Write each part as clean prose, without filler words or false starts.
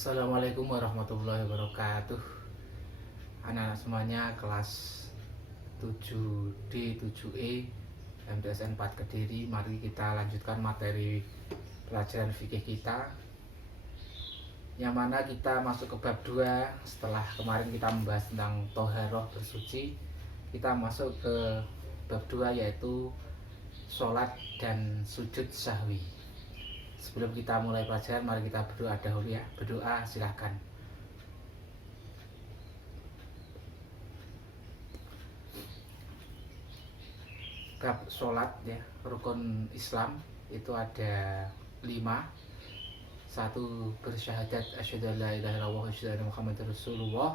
Assalamualaikum warahmatullahi wabarakatuh. Anak-anak semuanya kelas 7D 7E MTSN 4 Kediri. Mari kita lanjutkan materi pelajaran fikih kita, yang mana kita masuk ke bab 2. Setelah kemarin kita membahas tentang toharoh bersuci, kita masuk ke bab 2, yaitu sholat dan sujud sahwi. Sebelum kita mulai pelajaran, mari kita berdoa dahulu ya. Berdoa, silahkan. Bab sholat ya, rukun Islam itu ada 5. Satu, bersyahadat asyhadu an la ilaha illallah wa asyhadu anna muhammadar rasulullah.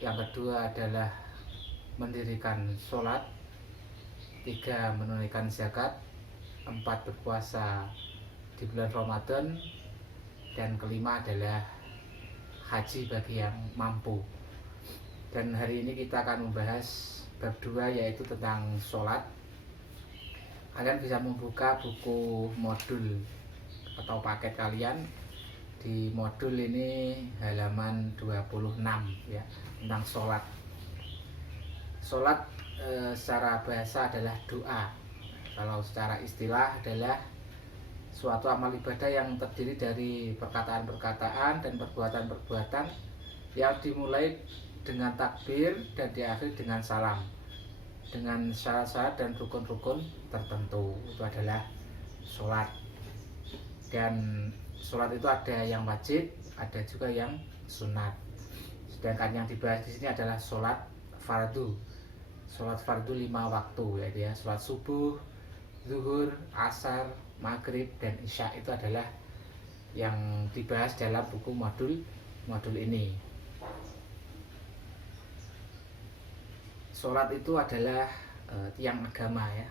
Yang kedua adalah mendirikan sholat. 3, menunaikan zakat. 4, berpuasa di bulan Ramadan. Dan kelima adalah haji bagi yang mampu. Dan hari ini kita akan membahas bab 2, yaitu tentang sholat. Kalian bisa membuka buku modul atau paket kalian. Di modul ini halaman 26 ya, tentang sholat. Sholat secara bahasa adalah doa. Kalau secara istilah adalah suatu amal ibadah yang terdiri dari perkataan-perkataan dan perbuatan-perbuatan yang dimulai dengan takbir dan diakhiri dengan salam, dengan syarat-syarat dan rukun-rukun tertentu. Itu adalah sholat. Dan sholat itu ada yang wajib, ada juga yang sunat. Sedangkan yang dibahas di sini adalah sholat fardu. Sholat fardu 5 waktu, yaitu ya sholat subuh, zuhur, asar, maghrib, dan isya. Itu adalah yang dibahas dalam buku modul ini. Sholat itu adalah tiang agama ya.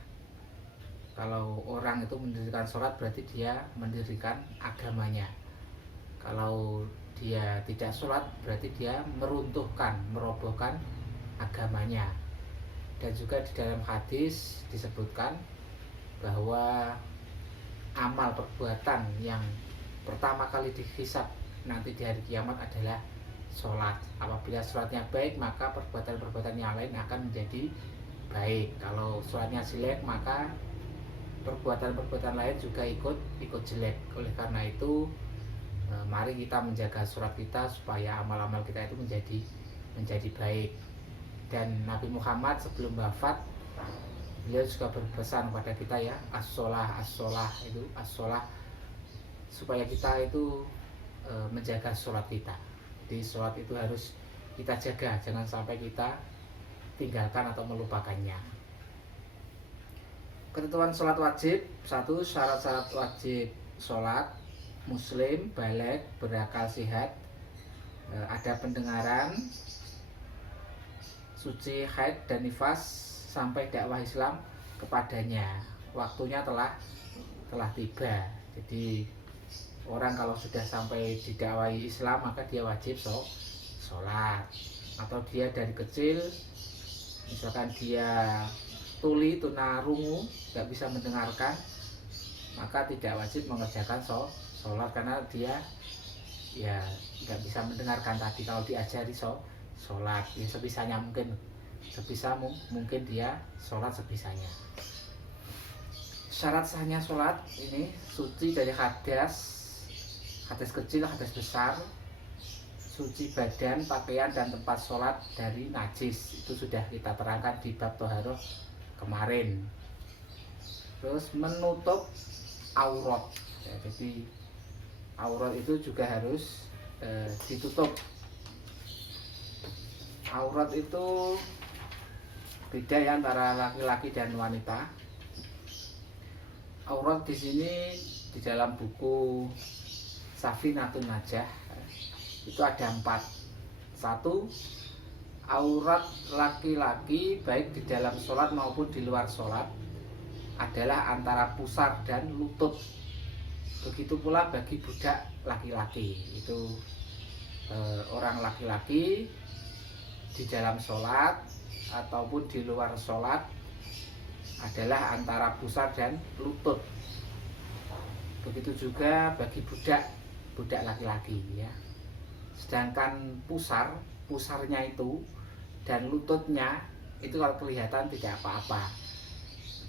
Kalau orang itu mendirikan sholat, berarti dia mendirikan agamanya. Kalau dia tidak sholat, berarti dia meruntuhkan, merobohkan agamanya. Dan juga di dalam hadis disebutkan bahwa amal perbuatan yang pertama kali dihisab nanti di hari kiamat adalah sholat. Apabila sholatnya baik, maka perbuatan-perbuatan yang lain akan menjadi baik. Kalau sholatnya jelek, maka perbuatan-perbuatan lain juga ikut jelek. Oleh karena itu, mari kita menjaga sholat kita supaya amal-amal kita itu menjadi baik. Dan Nabi Muhammad sebelum wafat, beliau juga berpesan kepada kita ya, as-sholah itu as-sholah, supaya kita itu menjaga sholat kita. Jadi sholat itu harus kita jaga, jangan sampai kita tinggalkan atau melupakannya. Ketentuan sholat wajib. 1, syarat-syarat wajib sholat: muslim, baligh, berakal sehat, ada pendengaran, suci haid dan nifas, sampai dakwah Islam kepadanya, waktunya telah tiba. Jadi orang kalau sudah sampai didakwahi Islam, maka dia wajib sholat. Atau dia dari kecil, misalkan dia tuli, tunarungu, tidak bisa mendengarkan, maka tidak wajib mengerjakan sholat, karena dia ya tidak bisa mendengarkan tadi. Kalau diajari sholat ya sebisanya mungkin, mungkin dia sholat sebisanya. Syarat sahnya sholat ini: suci dari hadas kecil, hadas besar, suci badan, pakaian, dan tempat sholat dari najis. Itu sudah kita terangkan di bab toharoh kemarin. Terus menutup aurat ya, jadi aurat itu juga harus ditutup. Aurat itu beda ya antara laki-laki dan wanita. Aurat di sini di dalam buku Safinatun Najah itu ada 4. 1, aurat laki-laki baik di dalam sholat maupun di luar sholat adalah antara pusar dan lutut. Begitu pula bagi budak laki-laki. Itu orang laki-laki di dalam sholat ataupun di luar sholat adalah antara pusar dan lutut. Begitu juga bagi budak budak laki-laki ya. Sedangkan pusarnya itu dan lututnya itu kalau kelihatan tidak apa-apa.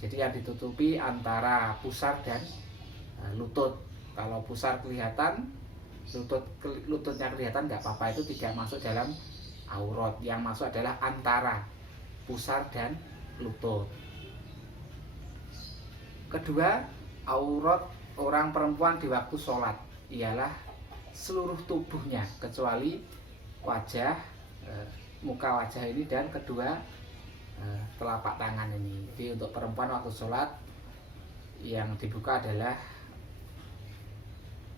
Jadi yang ditutupi antara pusar dan lutut. Kalau pusar kelihatan, lututnya kelihatan nggak apa-apa, itu tidak masuk dalam aurat. Yang masuk adalah antara pusar dan lutut. Kedua, aurat orang perempuan di waktu sholat ialah seluruh tubuhnya kecuali wajah, muka wajah ini, dan kedua telapak tangan ini. Jadi untuk perempuan waktu sholat yang dibuka adalah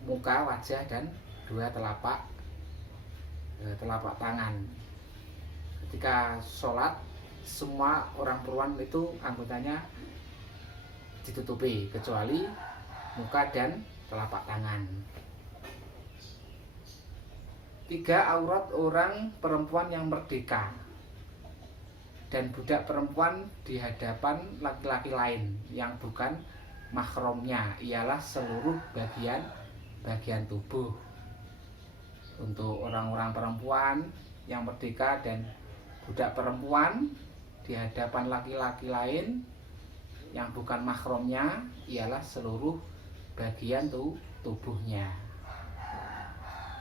muka, wajah, dan dua telapak tangan. Ketika sholat, semua orang perempuan itu anggotanya ditutupi kecuali muka dan telapak tangan. 3. Aurat orang perempuan yang merdeka dan budak perempuan di hadapan laki-laki lain yang bukan mahramnya ialah seluruh bagian tubuh. Untuk orang-orang perempuan yang merdeka dan budak perempuan di hadapan laki-laki lain yang bukan mahramnya ialah seluruh bagian tubuhnya.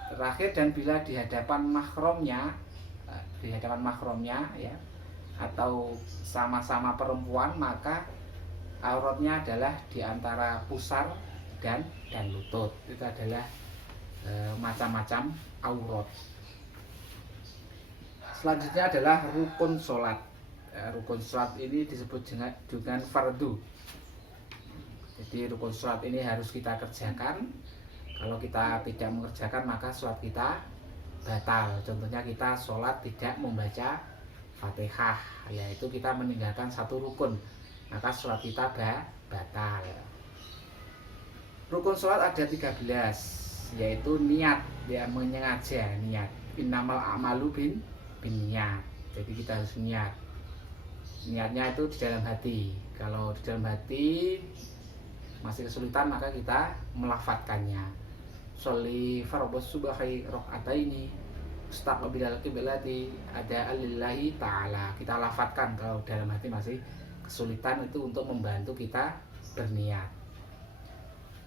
Terakhir, dan bila di hadapan mahramnya ya, atau sama-sama perempuan, maka auratnya adalah di antara pusar dan lutut. Itu adalah macam-macam aurat. Selanjutnya adalah rukun sholat. Rukun sholat ini disebut dengan fardu. Jadi rukun sholat ini harus kita kerjakan. Kalau kita tidak mengerjakan maka sholat kita batal. Contohnya kita sholat tidak membaca Fatihah, yaitu kita meninggalkan satu rukun, maka sholat kita batal. Rukun sholat ada 13, yaitu niat, dia menyengaja niat. Innamal a'malu bin niat. Jadi kita harus niat. Niatnya itu di dalam hati. Kalau di dalam hati masih kesulitan maka kita melafadzkannya. Sholli fardhus subhi raka'ataini mustaqbilal qiblati ada lillahi ta'ala. Kita lafadzkan kalau dalam hati masih kesulitan, itu untuk membantu kita berniat.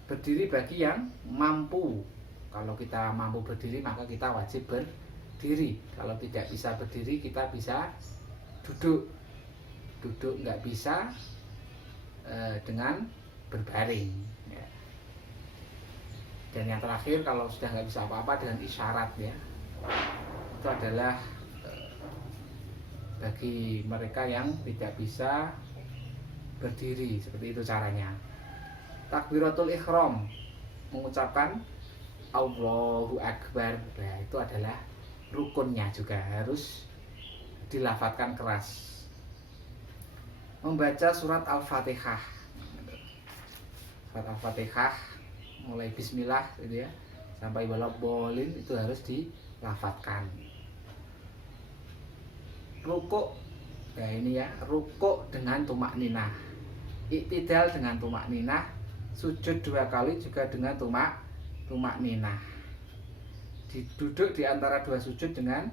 Berdiri bagi yang mampu. Kalau kita mampu berdiri maka kita wajib berdiri. Kalau tidak bisa berdiri kita bisa duduk. Duduk nggak bisa dengan berbaring ya. Dan yang terakhir, kalau sudah nggak bisa apa-apa, dengan isyarat ya. Itu adalah bagi mereka yang tidak bisa berdiri, seperti itu caranya. Takbiratul ihram, mengucapkan Allahu Akbar, nah, itu adalah rukunnya, juga harus dilafadzkan keras. Membaca surat Al-Fatihah. Surat Al-Fatihah mulai bismillah gitu ya, sampai walabbolin, itu harus dilafadzkan. Rukuk, nah ini ya, rukuk dengan tumakninah, iktidal dengan tumakninah, sujud 2 kali juga dengan tumakninah, duduk di antara 2 sujud dengan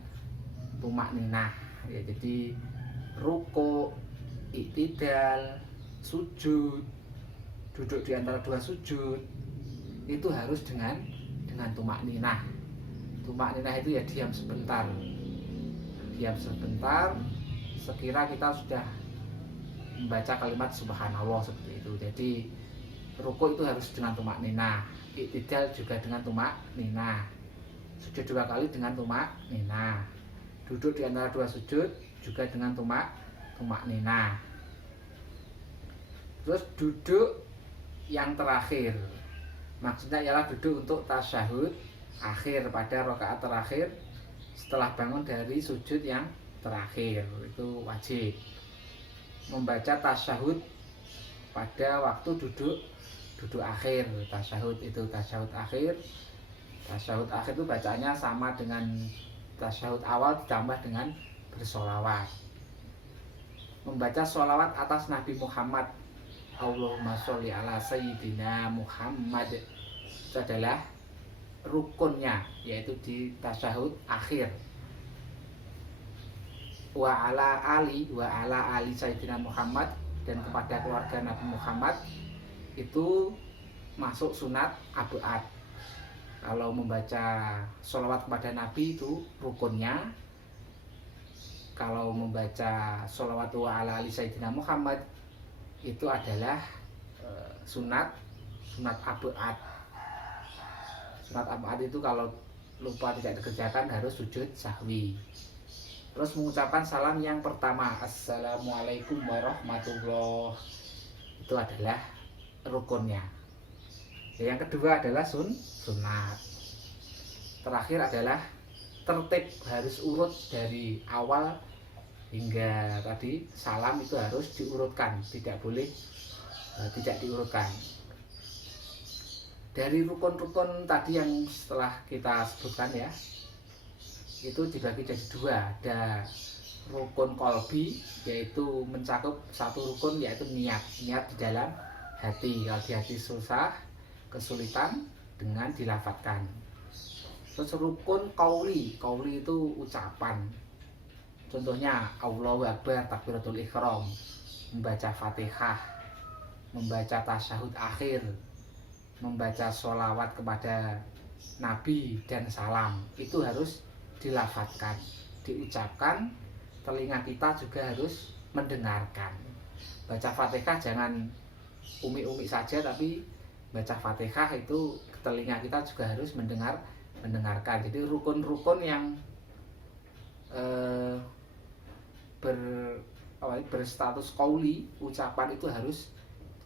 tumakninah ya. Jadi rukuk, iktidal, sujud, duduk di antara 2 sujud itu harus dengan tumakninah. Tumakninah itu ya diam sebentar, sekira kita sudah membaca kalimat subhanallah, seperti itu. Jadi rukuk itu harus dengan tumakninah, iktidal juga dengan tumakninah, sujud 2 kali dengan tumakninah, duduk di antara 2 sujud juga dengan tumakninah. Terus duduk yang terakhir, maksudnya ialah duduk untuk tasyahud akhir pada rakaat terakhir setelah bangun dari sujud yang terakhir. Itu wajib membaca tasyahud pada waktu duduk akhir. Tasyahud itu tasyahud akhir. Tasyahud akhir itu bacanya sama dengan tasyahud awal ditambah dengan bersolawat. Membaca sholawat atas Nabi Muhammad, Allahumma sholli ala sayyidina Muhammad, itu adalah rukunnya, yaitu di tasyahud akhir. Wa ala ali Sayyidina Muhammad, dan kepada keluarga Nabi Muhammad itu masuk sunat abad. Kalau membaca sholawat kepada Nabi itu rukunnya. Kalau membaca sholawat wa ala ali Sayyidina Muhammad itu adalah sunat abad. Sunat abad itu kalau lupa tidak dikerjakan harus sujud sahwi. Terus mengucapkan salam yang pertama, Assalamualaikum warahmatullahi, itu adalah rukunnya. Yang kedua adalah sunat. Terakhir adalah tertib, harus urut dari awal hingga tadi salam itu harus diurutkan, tidak boleh tidak diurutkan. Dari rukun-rukun tadi yang setelah kita sebutkan ya, itu dibagi jadi dua. Ada rukun kolbi, yaitu mencakup satu rukun, yaitu niat di dalam hati. Kalau di hati susah, kesulitan dengan dilafadzkan. Terus rukun qauli itu ucapan. Contohnya Allahu Akbar, takbiratul ihram, membaca Fatihah, membaca tasyahud akhir, membaca sholawat kepada Nabi dan salam. Itu harus dilafadzkan, diucapkan, telinga kita juga harus mendengarkan. Baca Fatihah jangan umi-umi saja, tapi baca Fatihah itu telinga kita juga harus mendengarkan. Jadi rukun-rukun yang berstatus qauli, ucapan itu harus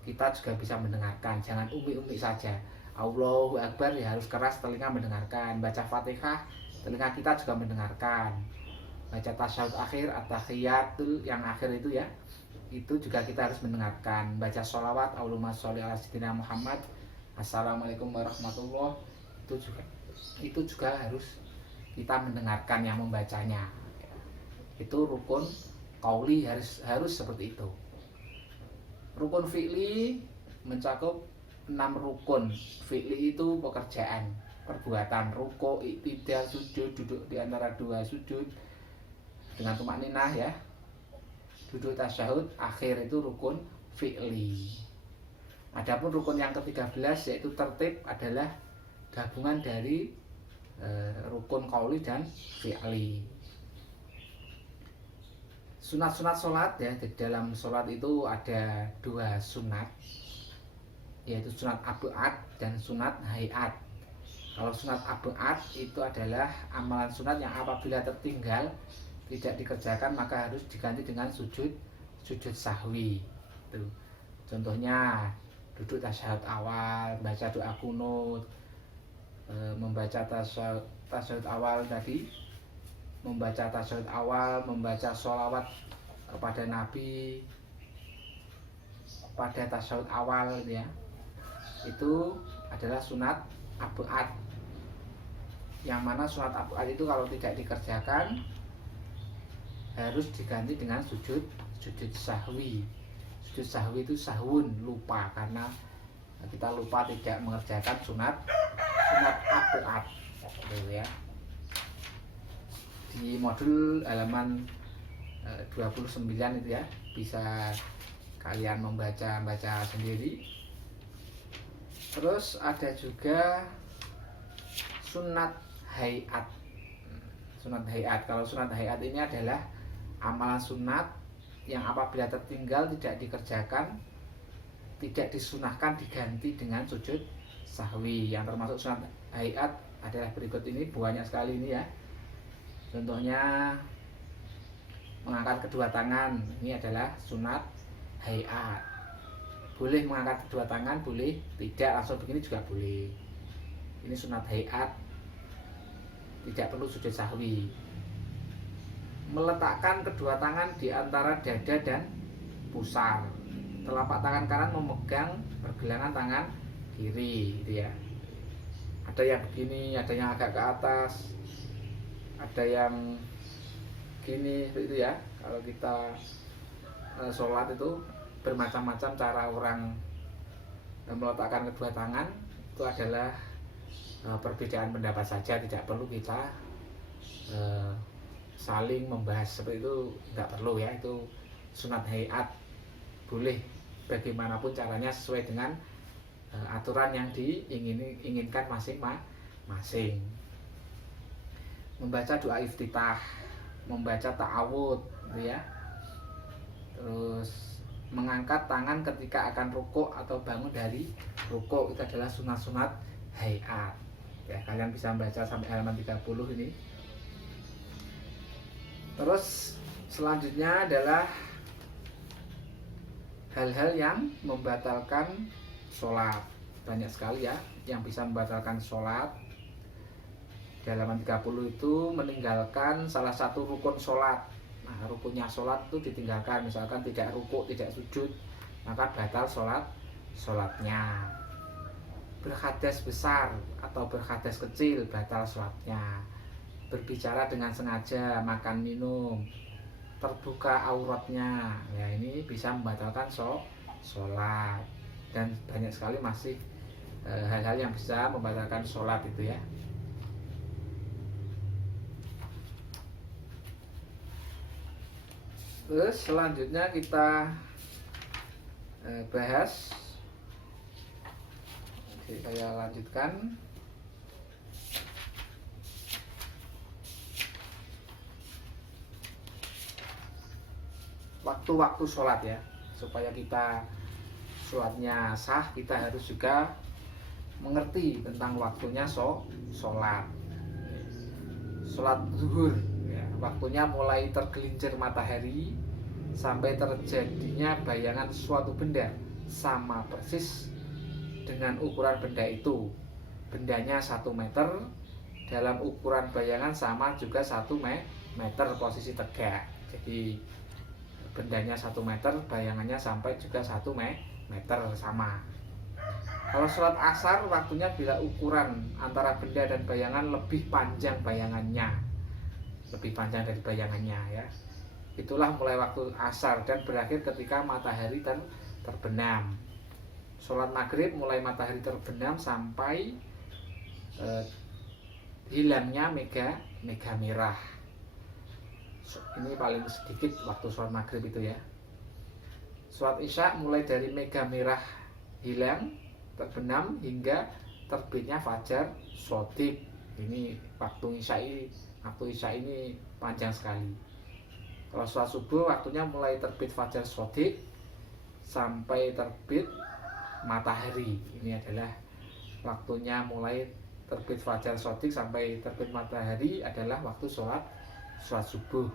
kita juga bisa mendengarkan. Jangan umi-umi saja. Allahu Akbar ya harus keras telinga mendengarkan. Baca Fatihah telinga kita juga mendengarkan. Baca tasyahud akhir, at-tahiyatul yang akhir itu ya, itu juga kita harus mendengarkan. Baca sholawat Allahumma sholli ala sayyidina Muhammad, Assalamualaikum warahmatullahi, itu juga harus kita mendengarkan yang membacanya. Itu rukun qauli, harus seperti itu. Rukun fi'li mencakup 6 rukun. Fi'li itu pekerjaan, perbuatan, ruku, iktidal, sujud, duduk di antara dua sujud dengan tumakninah ya, duduk tasyahud akhir, itu rukun fi'li. Adapun rukun yang ke-13 yaitu tertib, adalah gabungan dari rukun qauli dan fi'li. Sunat-sunat sholat ya, di dalam sholat itu ada 2 sunat, yaitu sunat abad dan sunat hayat. Kalau sunat abad itu adalah amalan sunat yang apabila tertinggal tidak dikerjakan maka harus diganti dengan sujud sahwi. Itu contohnya duduk tasyahud awal, baca doa kunut, membaca tasyahud awal tadi, membaca tasyahud awal, membaca sholawat kepada Nabi pada tasyahud awal ya, itu adalah sunat abad. Yang mana sunat abad itu kalau tidak dikerjakan harus diganti dengan sujud sahwi. Sujud sahwi itu sahwun, lupa, karena kita lupa tidak mengerjakan sunat abad gitu ya. Di modul halaman 29 itu ya, bisa kalian membaca sendiri. Terus ada juga sunat hayat. Sunat hayat, kalau sunat hayat ini adalah amalan sunat yang apabila tertinggal tidak dikerjakan, tidak disunahkan diganti dengan sujud sahwi. Yang termasuk sunat hayat adalah berikut ini, banyak sekali ini ya. Contohnya mengangkat kedua tangan, ini adalah sunat hayat. Boleh mengangkat kedua tangan, boleh tidak, langsung begini juga boleh. Ini sunat hayat, tidak perlu sujud sahwi. Meletakkan kedua tangan di antara dada dan pusar. Telapak tangan kanan memegang pergelangan tangan kiri, gitu ya. Ada yang begini, ada yang agak ke atas, ada yang gini, itu ya. Kalau kita sholat itu bermacam-macam cara orang meletakkan kedua tangan. Itu adalah perbedaan pendapat saja, tidak perlu kita saling membahas seperti itu, nggak perlu ya. Itu sunat hayat boleh bagaimanapun caranya sesuai dengan aturan yang diinginkan masing-masing. Membaca doa iftitah, membaca ta'awud gitu ya. Terus mengangkat tangan ketika akan rukuk atau bangun dari rukuk, itu adalah sunat-sunat hayat ya. Kalian bisa membaca sampai halaman 30 ini. Terus selanjutnya adalah hal-hal yang membatalkan sholat. Banyak sekali ya yang bisa membatalkan sholat. Di halaman 30 itu meninggalkan salah satu rukun sholat. Nah, rukunnya sholat itu ditinggalkan, misalkan tidak rukuk, tidak sujud, maka batal sholatnya. Berhadas besar atau berhadas kecil, batal sholatnya. Berbicara dengan sengaja, makan minum, terbuka auratnya, ya ini bisa membatalkan sholat. Dan banyak sekali masih hal-hal yang bisa membatalkan sholat itu ya. Terus selanjutnya kita bahas. Oke, saya lanjutkan. Waktu-waktu sholat ya, supaya kita sholatnya sah, kita harus juga mengerti tentang waktunya sholat. Sholat zuhur ya, waktunya mulai tergelincir matahari sampai terjadinya bayangan suatu benda, sama persis dengan ukuran benda itu. Bendanya 1 meter, dalam ukuran bayangan sama juga 1 meter posisi tegak. Jadi bendanya 1 meter, bayangannya sampai juga 1 meter sama. Kalau sholat asar waktunya bila ukuran antara benda dan bayangan lebih panjang bayangannya, lebih panjang dari bayangannya ya. Itulah mulai waktu asar dan berakhir ketika matahari terbenam. Sholat maghrib mulai matahari terbenam sampai hilangnya mega merah. Ini paling sedikit waktu sholat maghrib itu ya. Sholat isya mulai dari mega merah hilang terbenam hingga terbitnya fajar shodiq. Ini waktu isya ini panjang sekali. Kalau sholat subuh waktunya mulai terbit fajar shodiq sampai terbit matahari. Ini adalah waktunya mulai terbit fajar shodiq sampai terbit matahari adalah waktu sholat subuh.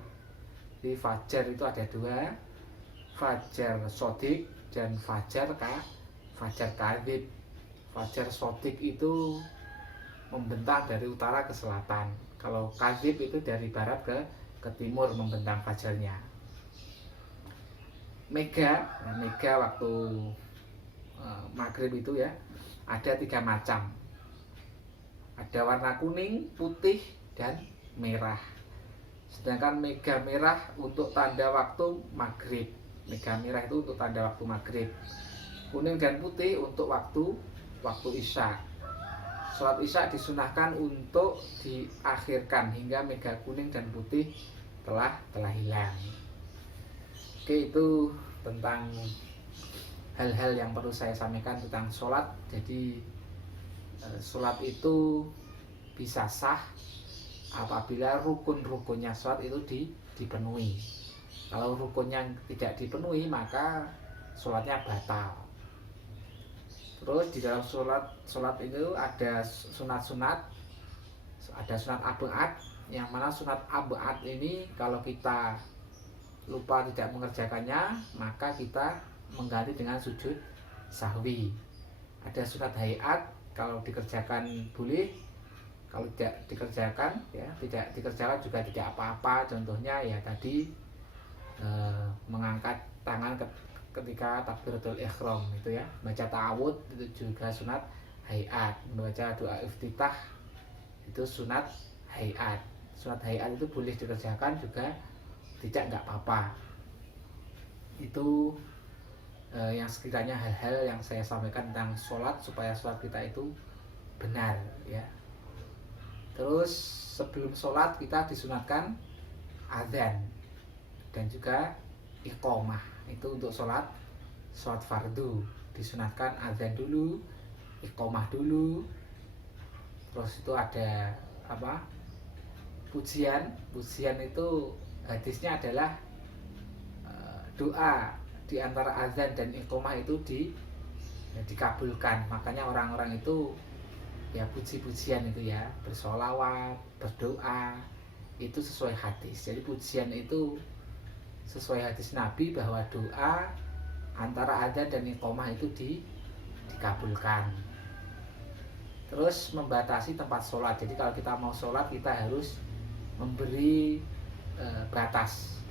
Jadi fajar itu ada 2, fajar shodiq dan fajar kadhib. Fajar shodiq itu membentang dari utara ke selatan. Kalau kadhib itu dari barat ke timur membentang fajarnya. Mega waktu maghrib itu ya ada 3 macam. Ada warna kuning, putih, dan merah. Sedangkan mega merah untuk tanda waktu maghrib. Mega merah itu untuk tanda waktu maghrib. Kuning dan putih untuk waktu isya. Sholat isya disunahkan untuk diakhirkan hingga mega kuning dan putih telah hilang. Oke, itu tentang hal-hal yang perlu saya sampaikan tentang sholat. Jadi sholat itu bisa sah apabila rukun-rukunnya sholat itu dipenuhi. Kalau rukunnya tidak dipenuhi maka sholatnya batal. Terus di dalam sholat itu ada sunat-sunat, ada sunat abad, yang mana sunat abad ini kalau kita lupa tidak mengerjakannya maka kita mengganti dengan sujud sahwi. Ada sunat hayat, kalau dikerjakan boleh, kalau tidak dikerjakan ya tidak dikerjakan juga tidak apa-apa. Contohnya ya tadi mengangkat tangan ketika takbiratul ihram itu ya, baca ta'awud itu juga sunat hayat, membaca doa iftitah itu sunat hayat. Sunat hayat itu boleh dikerjakan juga tidak, nggak apa-apa. Itu yang sekiranya hal-hal yang saya sampaikan tentang sholat supaya sholat kita itu benar ya. Terus sebelum sholat kita disunatkan adzan dan juga iqomah. Itu untuk sholat fardu disunatkan adzan dulu, iqomah dulu. Terus itu ada pujian itu hadisnya adalah doa di antara azan dan iqomah itu dikabulkan. Makanya orang-orang itu ya puji-pujian itu ya, bersolawat, berdoa, itu sesuai hadis. Jadi pujian itu sesuai hadis Nabi bahwa doa antara azan dan iqomah itu dikabulkan. Terus membatasi tempat sholat. Jadi kalau kita mau sholat kita harus memberi batas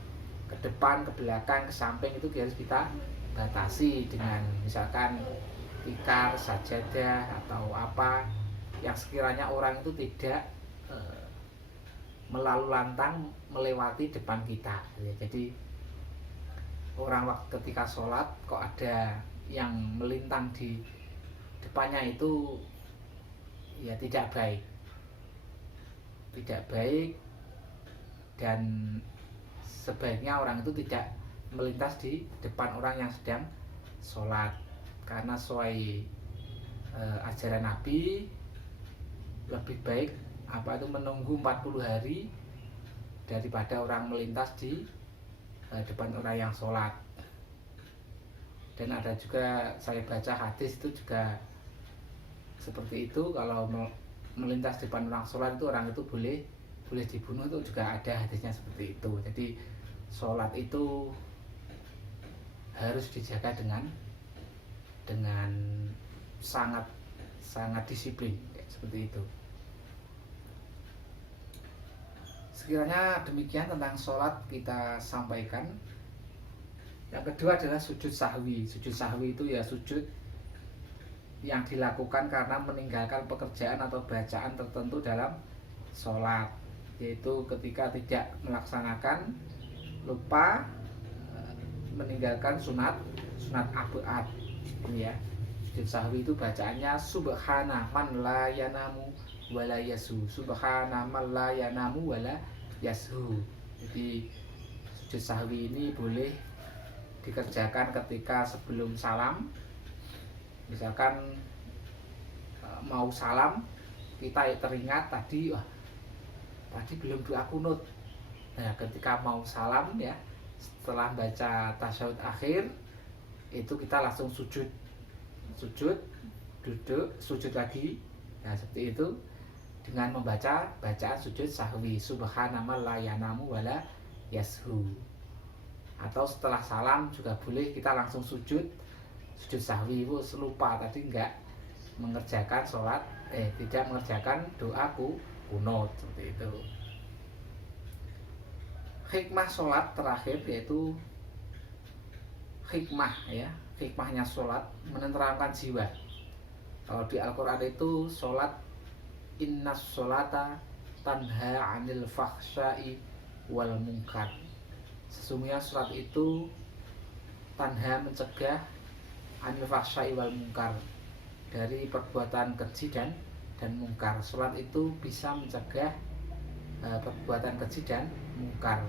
ke depan, ke belakang, ke samping, itu harus kita batasi dengan misalkan tikar, sajadah atau apa yang sekiranya orang itu tidak melalu lantang melewati depan kita ya. Jadi orang waktu ketika sholat kok ada yang melintang di depannya, itu ya tidak baik dan sebaiknya orang itu tidak melintas di depan orang yang sedang sholat, karena sesuai ajaran Nabi lebih baik menunggu 40 hari daripada orang melintas di depan orang yang sholat. Dan ada juga saya baca hadis itu juga seperti itu, kalau melintas di depan orang sholat itu orang itu boleh dibunuh, itu juga ada hadisnya seperti itu. Jadi sholat itu harus dijaga dengan sangat disiplin seperti itu. Sekiranya demikian tentang sholat kita sampaikan. Yang kedua adalah sujud sahwi. Sujud sahwi itu ya sujud yang dilakukan karena meninggalkan pekerjaan atau bacaan tertentu dalam sholat, yaitu ketika tidak melaksanakan, lupa, meninggalkan sunat abad ya. Sujud sahwi itu bacaannya subhana man la yanamu wala yasu, subhana man la yanamu wala yasu. Jadi sujud sahwi ini boleh dikerjakan ketika sebelum salam. Misalkan mau salam, kita teringat tadi belum doa kunut. Nah, ketika mau salam ya, setelah baca tasyahud akhir, itu kita langsung sujud, duduk, sujud lagi. Nah, seperti itu dengan membaca bacaan sujud sahwi, subhanallah la yanamu wala yashu. Atau setelah salam juga boleh kita langsung sujud sahwi. Lupa tadi enggak mengerjakan sholat, tidak mengerjakan doa kunut seperti itu. Hikmah sholat terakhir yaitu hikmahnya sholat menenteramkan jiwa. Kalau di Al-Quran itu sholat, innas sholata tanha anil fahsya'i wal munkar. Sesungguhnya sholat itu tanha, mencegah, anil fahsya'i wal munkar, dari perbuatan keji dan mungkar. Sholat itu bisa mencegah perbuatan keji dan mungkar.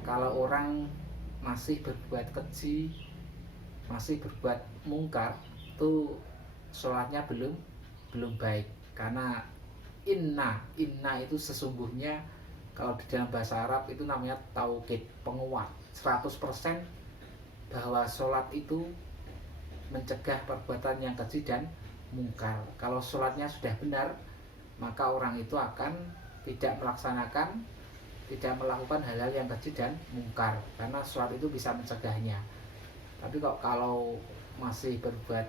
Kalau orang masih berbuat keji, masih berbuat mungkar, itu sholatnya belum baik. Karena inna itu sesungguhnya, kalau di dalam bahasa Arab itu namanya taukid, penguat 100% bahwa sholat itu mencegah perbuatan yang keji dan mungkar. Kalau sholatnya sudah benar, maka orang itu akan tidak melakukan hal-hal yang keji dan mungkar, karena sholat itu bisa mencegahnya. Tapi kalau masih berbuat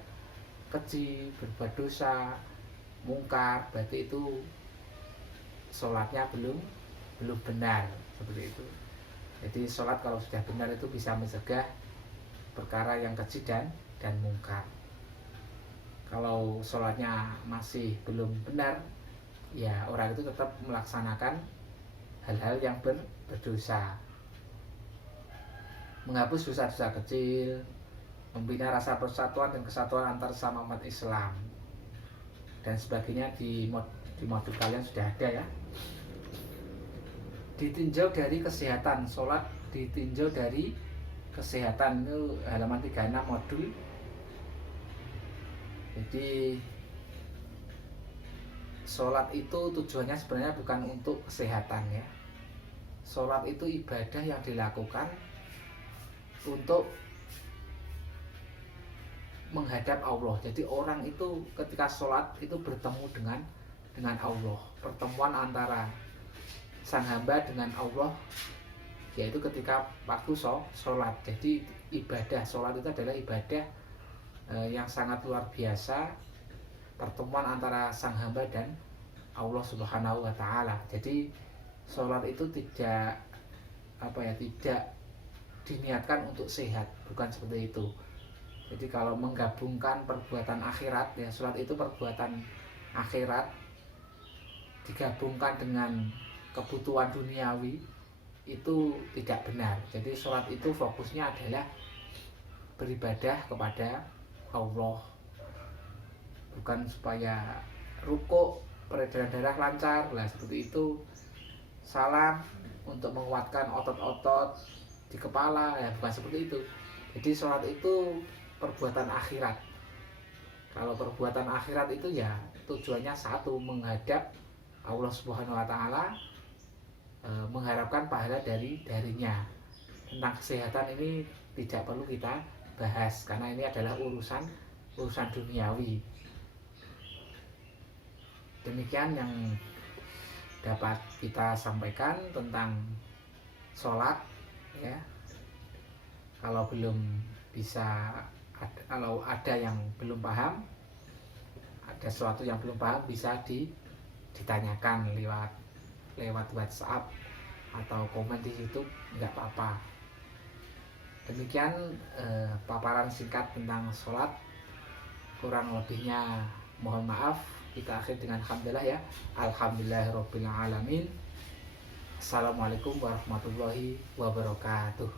keji, berbuat dosa, mungkar, berarti itu sholatnya belum benar, seperti itu. Jadi sholat kalau sudah benar itu bisa mencegah perkara yang keji dan mungkar. Kalau sholatnya masih belum benar, ya orang itu tetap melaksanakan hal-hal yang berdosa, menghapus dosa-dosa kecil, membina rasa persatuan dan kesatuan antar sesama umat Islam. dan sebagainya di modul kalian sudah ada ya. Ditinjau dari kesehatan, sholat ditinjau dari kesehatan, itu halaman 36 modul. Jadi sholat itu tujuannya sebenarnya bukan untuk kesehatan ya. Sholat itu ibadah yang dilakukan untuk menghadap Allah. Jadi orang itu ketika sholat itu bertemu dengan Allah, pertemuan antara sang hamba dengan Allah, yaitu ketika waktu sholat. Jadi ibadah sholat itu adalah ibadah yang sangat luar biasa, pertemuan antara sang hamba dan Allah Subhanahu wa Ta'ala. Jadi sholat itu tidak diniatkan untuk sehat, bukan seperti itu. Jadi kalau menggabungkan perbuatan akhirat ya, sholat itu perbuatan akhirat digabungkan dengan kebutuhan duniawi, itu tidak benar. Jadi sholat itu fokusnya adalah beribadah kepada Allah, bukan supaya rukuk peredaran darah lancar lah seperti itu, salam untuk menguatkan otot-otot di kepala ya, bukan seperti itu. Jadi sholat itu perbuatan akhirat. Kalau perbuatan akhirat itu ya tujuannya satu, menghadap Allah Subhanahu wa Ta'ala, mengharapkan pahala darinya. Tentang kesehatan ini tidak perlu kita bahas karena ini adalah urusan duniawi. Demikian yang dapat kita sampaikan tentang sholat ya. Kalau ada yang belum paham, ada sesuatu yang belum paham, bisa ditanyakan lewat WhatsApp atau komen di YouTube, nggak apa-apa. Demikian paparan singkat tentang sholat. Kurang lebihnya mohon maaf. Kita akhir dengan alhamdulillah ya. Alhamdulillahirabbil alamin. Assalamualaikum warahmatullahi wabarakatuh.